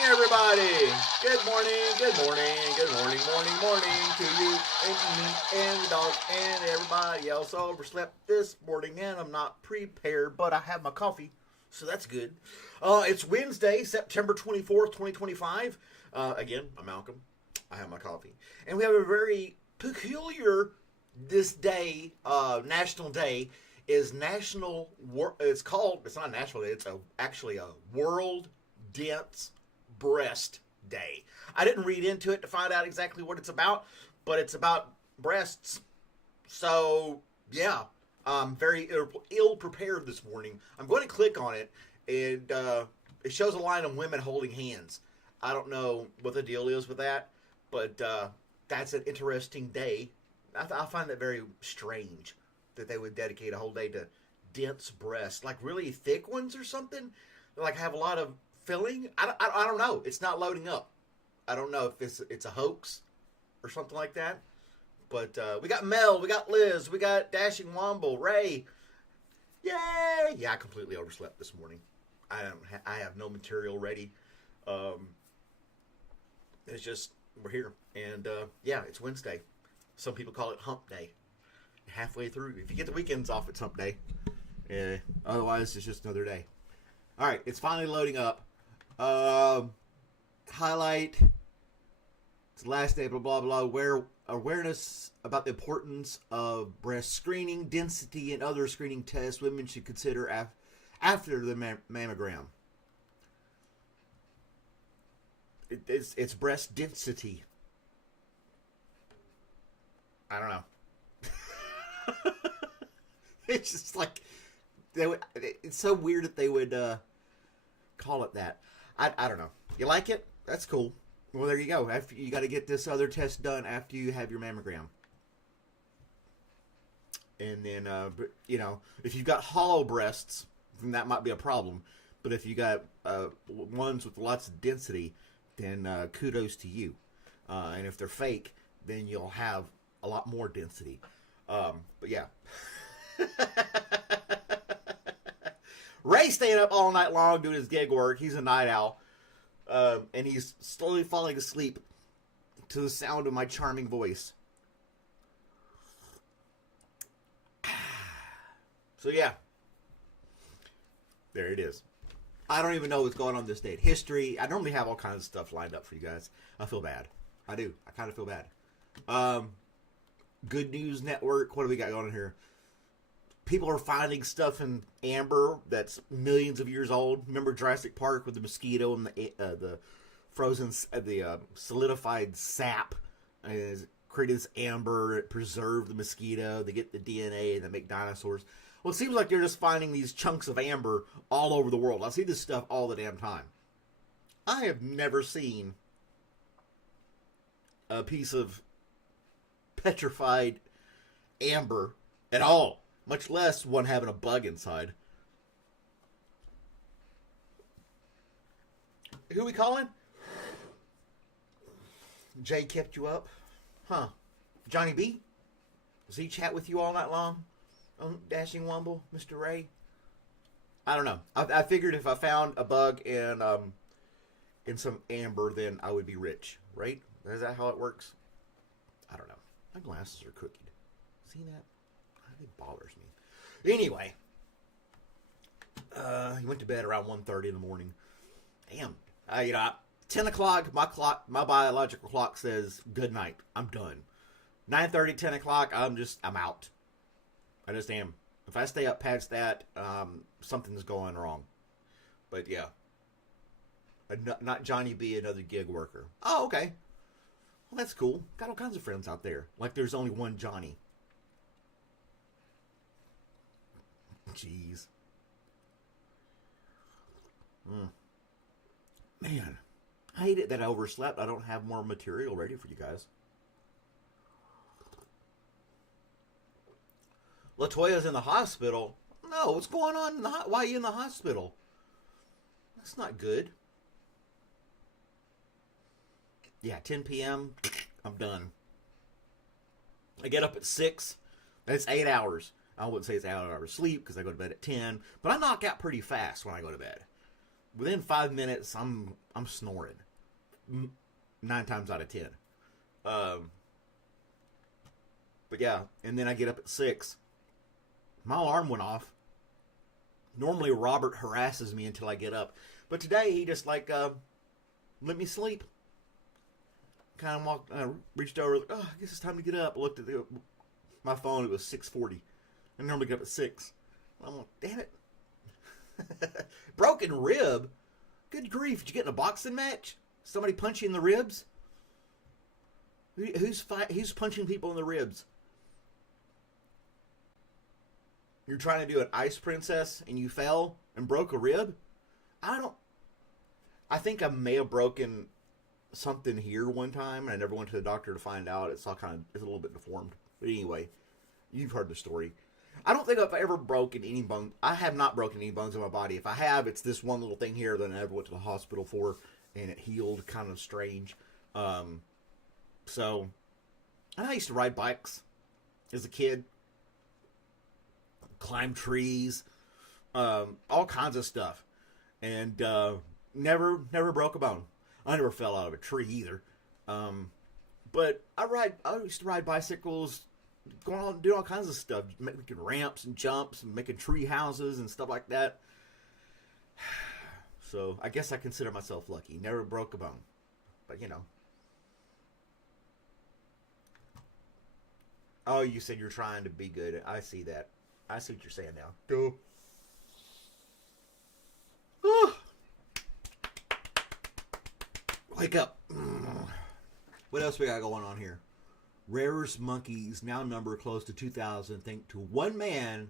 everybody. Good morning, good morning, good morning, morning to you and me and the dog and everybody else. I overslept this morning and I'm not prepared, but I have my coffee, so that's good. It's Wednesday, September 24th, 2025. Again, I'm Malcolm. I have my coffee. And we have a very peculiar, this day, national day is National, it's not National Day, it's actually a World Dense Breast Day. I didn't read into it to find out exactly what it's about, but it's about breasts. So, yeah, I'm very ill prepared this morning. I'm going to click on it, and it shows a line of women holding hands. I don't know what the deal is with that, but that's an interesting day. I find that very strange that they would dedicate a whole day to dense breasts, like really thick ones or something, like have a lot of filling. I don't know. It's not loading up. I don't know if it's a hoax or something like that. But we got Mel, we got Liz, we got Dashing Womble, Ray. Yay! Yeah, I completely overslept this morning. I have no material ready. It's just we're here, and yeah, it's Wednesday. Some people call it Hump Day. Halfway through, if you get the weekends off, it's Hump Day. Otherwise, it's just another day. All right, it's finally loading up. Highlight. It's the last day. Blah blah blah. Awareness about the importance of breast screening, density, and other screening tests women should consider after the mammogram. It's breast density. I don't know. It's just like it's so weird that they would call it that. I don't know. You like it? That's cool. Well, there you go. After you got to get this other test done after you have your mammogram. And then, if you've got hollow breasts, then that might be a problem. But if you got ones with lots of density, then kudos to you. And if they're fake, then you'll have a lot more density. But yeah. Ray staying up all night long doing his gig work. He's a night owl. And he's slowly falling asleep to the sound of my charming voice. So yeah. There it is. I don't even know what's going on this day in history. I normally have all kinds of stuff lined up for you guys. I feel bad. I do. I kind of feel bad. Good News Network. What do we got going on here? People are finding stuff in amber that's millions of years old. Remember Jurassic Park with the mosquito and the frozen, solidified sap? It created this amber. It preserved the mosquito. They get the DNA and they make dinosaurs. Well, it seems like they're just finding these chunks of amber all over the world. I see this stuff all the damn time. I have never seen a piece of petrified amber at all, much less one having a bug inside. Who we calling? Jay kept you up? Huh. Johnny B? Does he chat with you all night long? Dashing Womble, Mr. Ray? I don't know. I figured if I found a bug in some amber, then I would be rich, right? Is that how it works? I don't know. My glasses are crooked. See that? It bothers me. Anyway, he went to bed around 1:30 in the morning. Damn. 10 o'clock, my biological clock says good night. I'm done. 9:30, 10 o'clock, I'm out. I just am. If I stay up past that, something's going wrong. But yeah. Not Johnny B, another gig worker. Oh, okay. Well, that's cool. Got all kinds of friends out there. Like there's only one Johnny. Jeez. Man, I hate it that I overslept. I don't have more material ready for you guys. LaToya's in the hospital. No, what's going on? Why are you in the hospital? That's not good. Yeah, 10 p.m. I'm done. I get up at 6. That's 8 hours. I wouldn't say it's 8 hours sleep because I go to bed at 10. But I knock out pretty fast when I go to bed. Within 5 minutes, I'm snoring. 9 times out of 10. Um, but yeah, and then I get up at 6. My alarm went off. Normally Robert harasses me until I get up, but today he just like let me sleep. Kind of walked, reached over. Oh, I guess it's time to get up. I looked at my phone. It was 6:40. I normally get up at 6. I'm like, damn it. Broken rib. Good grief! Did you get in a boxing match? Somebody punch you in the ribs? Who's punching people in the ribs? You're trying to do an ice princess and you fell and broke a rib? I think I may have broken something here one time and I never went to the doctor to find out. It's a little bit deformed. But anyway, you've heard the story. I don't think I've ever broken any bone. I have not broken any bones in my body. If I have, it's this one little thing here that I never went to the hospital for, and it healed kind of strange. So, I used to ride bikes as a kid, climb trees, all kinds of stuff, and never broke a bone. I never fell out of a tree either. But I used to ride bicycles, going on doing all kinds of stuff, making ramps and jumps and making tree houses and stuff like that. So I guess I consider myself lucky. Never broke a bone, but you know. Oh, you said you're trying to be good. I see that. I see what you're saying now. Go. Wake up. What else we got going on here? Rarest monkeys now number close to 2,000. Thanks to one man,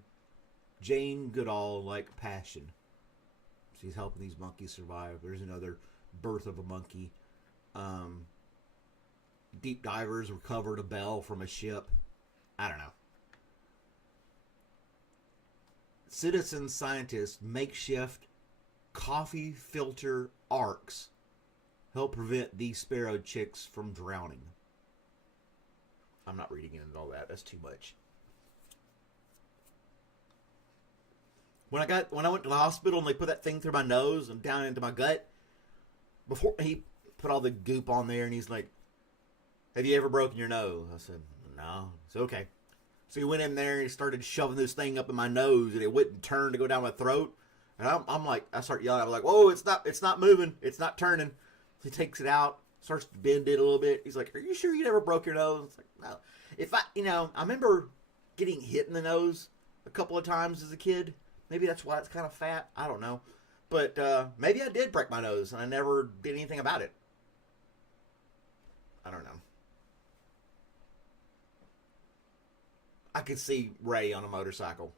Jane Goodall, like passion. She's helping these monkeys survive. There's another birth of a monkey. Deep divers recovered a bell from a ship. I don't know. Citizen scientists makeshift coffee filter arcs help prevent these sparrow chicks from drowning. I'm not reading into all that. That's too much. When I went to the hospital and they put that thing through my nose and down into my gut, before he put all the goop on there and he's like, "Have you ever broken your nose?" I said, "No." He said, "Okay." So he went in there and he started shoving this thing up in my nose and it wouldn't turn to go down my throat. And I'm like, I start yelling. I'm like, "Whoa, it's not moving. It's not turning." So he takes it out, starts to bend it a little bit. He's like, "Are you sure you never broke your nose?" It's like, no. I remember getting hit in the nose a couple of times as a kid. Maybe that's why it's kind of fat. I don't know. But maybe I did break my nose and I never did anything about it. I don't know. I could see Ray on a motorcycle.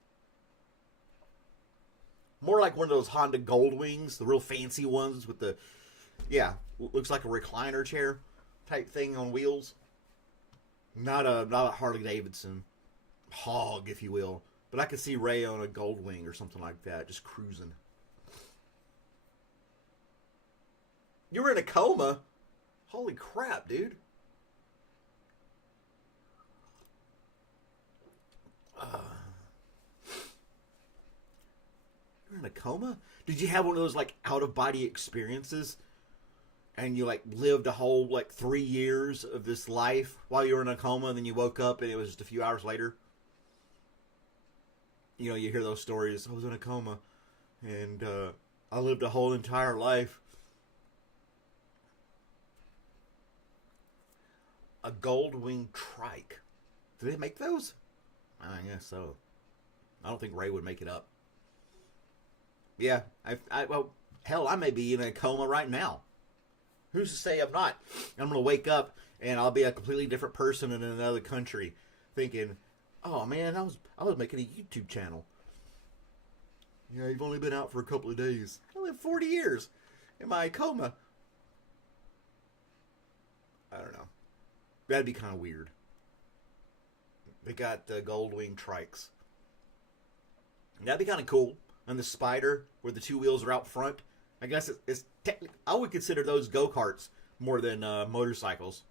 More like one of those Honda Goldwings, the real fancy ones with the, looks like a recliner chair type thing on wheels. Not a Harley Davidson hog, if you will. But I could see Ray on a Goldwing or something like that, just cruising. You were in a coma? Holy crap, dude. You're in a coma? Did you have one of those, like, out-of-body experiences? And you, like, lived a whole, like, 3 years of this life while you were in a coma, and then you woke up and it was just a few hours later? You know, you hear those stories. I was in a coma, and I lived a whole entire life. A Goldwing trike. Do they make those? I guess so. I don't think Ray would make it up. Yeah, well, hell, I may be in a coma right now. Who's to say I'm not? I'm going to wake up, and I'll be a completely different person in another country, thinking, "Oh man, I was making a YouTube channel." Yeah, you've only been out for a couple of days. I lived 40 years in my coma. I don't know. That'd be kind of weird. They got the Goldwing trikes. That'd be kind of cool. And the Spider, where the two wheels are out front. I guess it's technically, I would consider those go-karts more than motorcycles.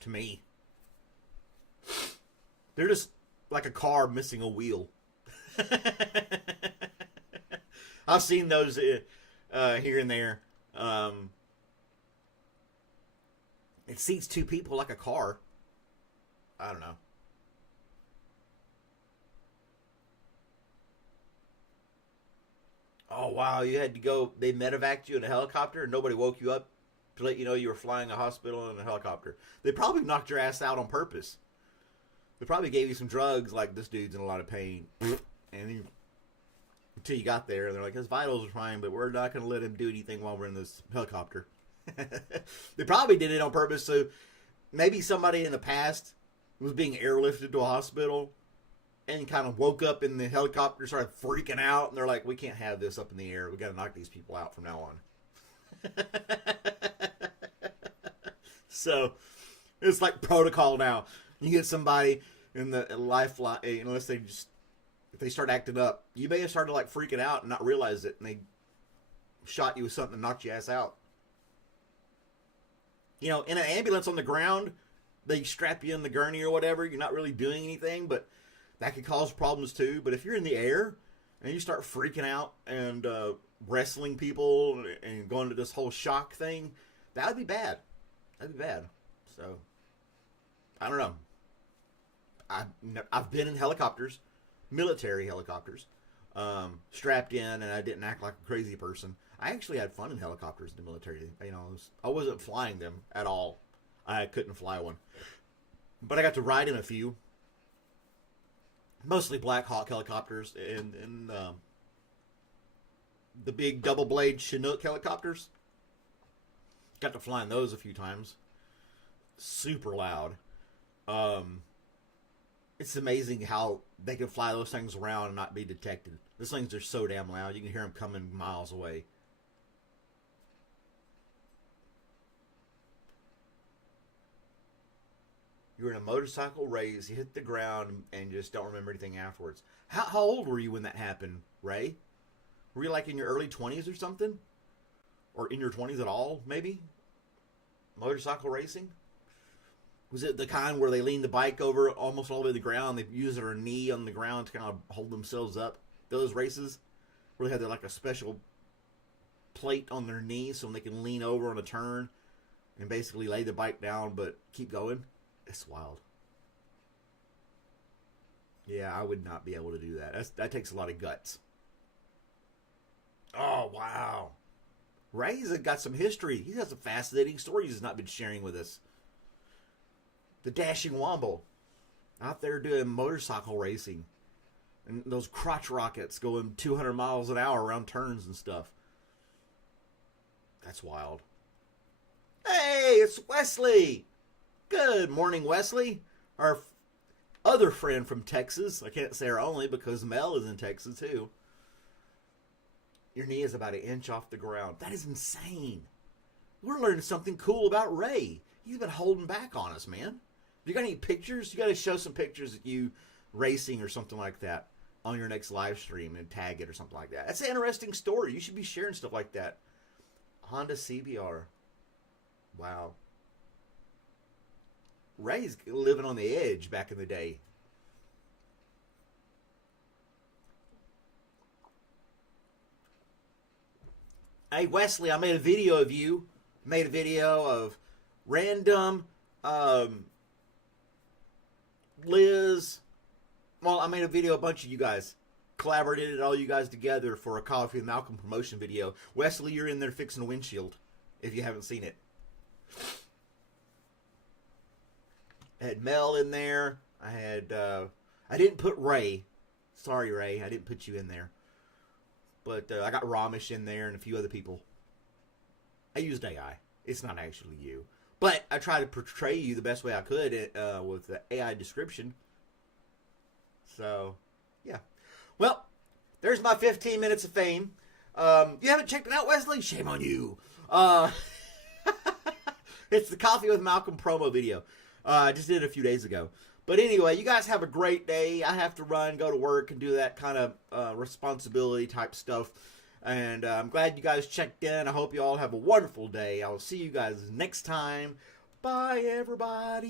To me. They're just like a car missing a wheel. I've seen those here and there. It seats two people like a car. I don't know. Oh wow, you had to go. They medevaced you in a helicopter, and nobody woke you up to let you know you were flying a hospital in a helicopter. They probably knocked your ass out on purpose. They probably gave you some drugs, like this dude's in a lot of pain, and until you got there, and they're like, his vitals are fine, but we're not going to let him do anything while we're in this helicopter. They probably did it on purpose, so maybe somebody in the past was being airlifted to a hospital and kind of woke up in the helicopter, started freaking out, and they're like, we can't have this up in the air. We got to knock these people out from now on. So it's like protocol now. You get somebody in the lifeline, unless they just, if they start acting up, you may have started like freaking out and not realize it, and they shot you with something and knocked your ass out. You know, in an ambulance on the ground, they strap you in the gurney or whatever. You're not really doing anything, but that could cause problems too. But if you're in the air and you start freaking out and wrestling people and going to this whole shock thing, that would be bad. That'd be bad. So, I don't know. I've been in helicopters, military helicopters, strapped in, and I didn't act like a crazy person. I actually had fun in helicopters in the military. You know, I wasn't flying them at all. I couldn't fly one. But I got to ride in a few. Mostly Black Hawk helicopters and the big double blade Chinook helicopters. Got to fly in those a few times. Super loud. It's amazing how they can fly those things around and not be detected. Those things are so damn loud. You can hear them coming miles away. You were in a motorcycle race, you hit the ground, and you just don't remember anything afterwards. How old were you when that happened, Ray? Were you like in your early 20s or something? Or in your 20s at all, maybe? Motorcycle racing? Was it the kind where they lean the bike over almost all the way to the ground, they use their knee on the ground to kind of hold themselves up? Those races? Where they had like a special plate on their knee so they can lean over on a turn and basically lay the bike down but keep going? It's wild. Yeah, I would not be able to do that. That takes a lot of guts. Oh, wow. Ray's got some history. He has some fascinating stories he's not been sharing with us. The Dashing Womble. Out there doing motorcycle racing. And those crotch rockets going 200 miles an hour around turns and stuff. That's wild. Hey, it's Wesley. Good morning, Wesley. Our other friend from Texas. I can't say our only because Mel is in Texas too. Your knee is about an inch off the ground. That is insane. We're learning something cool about Ray. He's been holding back on us, man. You got any pictures? You got to show some pictures of you racing or something like that on your next live stream and tag it or something like that. That's an interesting story. You should be sharing stuff like that. Honda CBR. Wow. Ray's living on the edge back in the day. Hey, Wesley, I made a video of you. Made a video of random Liz. Well, I made a video of a bunch of you guys. Collaborated all you guys together for a Coffee with Malcolm promotion video. Wesley, you're in there fixing a windshield, if you haven't seen it. I had Mel in there. I didn't put Ray. Sorry, Ray. I didn't put you in there. But I got Ramesh in there and a few other people. I used AI. It's not actually you. But I tried to portray you the best way I could with the AI description. So, yeah. Well, there's my 15 minutes of fame. You haven't checked it out, Wesley? Shame on you. It's the Coffee with Malcolm promo video. I just did it a few days ago. But anyway, you guys have a great day. I have to run, go to work, and do that kind of responsibility type stuff. And I'm glad you guys checked in. I hope you all have a wonderful day. I will see you guys next time. Bye, everybody.